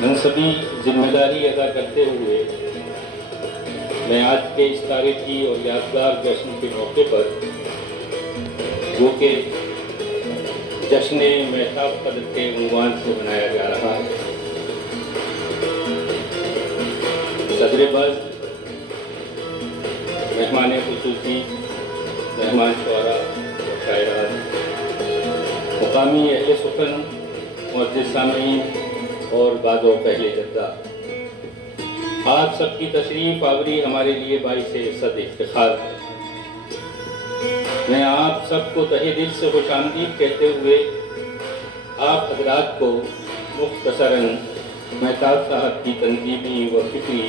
منصبی ذمہ داری ادا کرتے ہوئے میں آج کے اس تاریخی اور یادگار جشن کے موقع پر جو کہ جشن مہتاب قدر کے عنوان سے منایا جا رہا ہے، صدر بز، مہمان خصوصی، مہمان شعراء و شاعرات، مقامی اہل سخن، معزز سامعین اور بعد و پہلے جدہ، آپ سب کی تشریف آوری ہمارے لیے باعث صد افتخار ہے۔ میں آپ سب کو تہہ دل سے خوش آمدید کہتے ہوئے آپ حضرات کو مختصراً مہتاب صاحب کی تنظیمی و فکری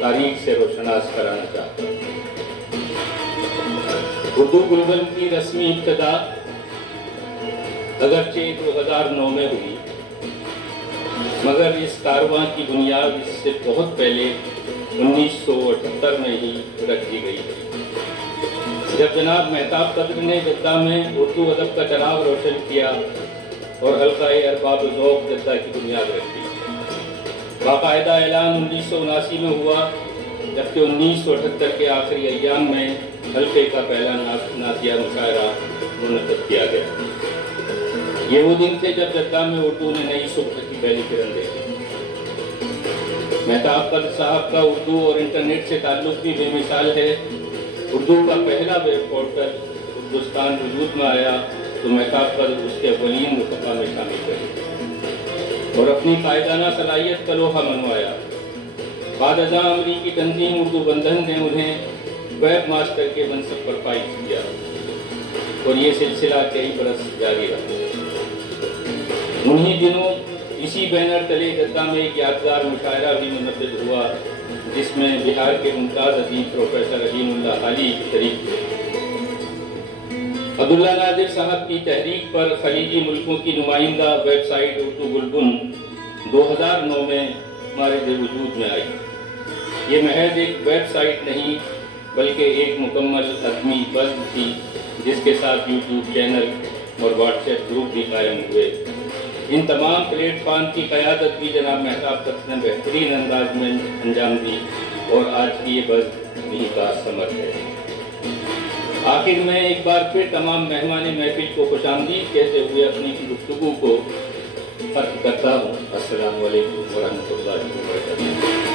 تاریخ سے روشناس کرانا چاہتا ہوں۔ اردو گلبن کی رسمی ابتدا اگرچہ 2009 میں ہوئی، مگر اس کارواں کی بنیاد اس سے بہت پہلے 1978 میں ہی رکھ دی گئی تھی، جب جناب مہتاب قدر نے جدہ میں اردو ادب کا چراغ روشن کیا اور حلقہ ارباب ذوق جدہ کی بنیاد رکھی۔ باقاعدہ اعلان 1979 میں ہوا، جبکہ 1978 کے آخری ایام میں حلقے کا پہلا نعتیہ مشاعرہ منعقد کیا گیا۔ یہ وہ دن تھے جب جدہ میں اردو نے نئی صبح کی پہلی کرن دیکھی۔ مہتاب قدر صاحب کا اردو اور انٹرنیٹ سے تعلق بھی بے مثال ہے۔ اردو کا پہلا ویب پورٹل ہندوستان وجود میں آیا تو مہتاب قدر اس کے اولین رفقا میں شامل رہے اور اپنی قائدانہ صلاحیت کا لوہا منوایا۔ بعد ازاں امریکی تنظیم اردو بندھن نے انہیں ویب ماسٹر کے منصب پر فائز کیا اور یہ سلسلہ کئی برس جاری رہا۔ انہی دنوں اسی بینر تلے جدہ میں ایک یادگار مشاعرہ بھی منعقد ہوا، جس میں بہار کے ممتاز ادیب پروفیسر علیم اللہ حالی شریک تھے۔ عبداللہ ناظر صاحب کی تحریک پر خلیجی ملکوں کی نمائندہ ویب سائٹ اردو گلبن 2009 میں مارد وجود میں آئی۔ یہ محض ایک ویب سائٹ نہیں بلکہ ایک مکمل ادبی بزم تھی، جس کے ساتھ یوٹیوب چینل اور واٹس ایپ گروپ بھی قائم ہوئے۔ ان تمام پلیٹ فارم کی قیادت بھی جناب مہتاب قدر نے بہترین انداز میں انجام دی اور آج کی یہ بزم انہی کا ثمر ہے۔ آخر میں ایک بار پھر تمام مہمان محفل کو خوش آمدید کہتے ہوئے اپنی گفتگو کو ختم کرتا ہوں۔ السلام علیکم ورحمۃ اللہ وبرکاتہ۔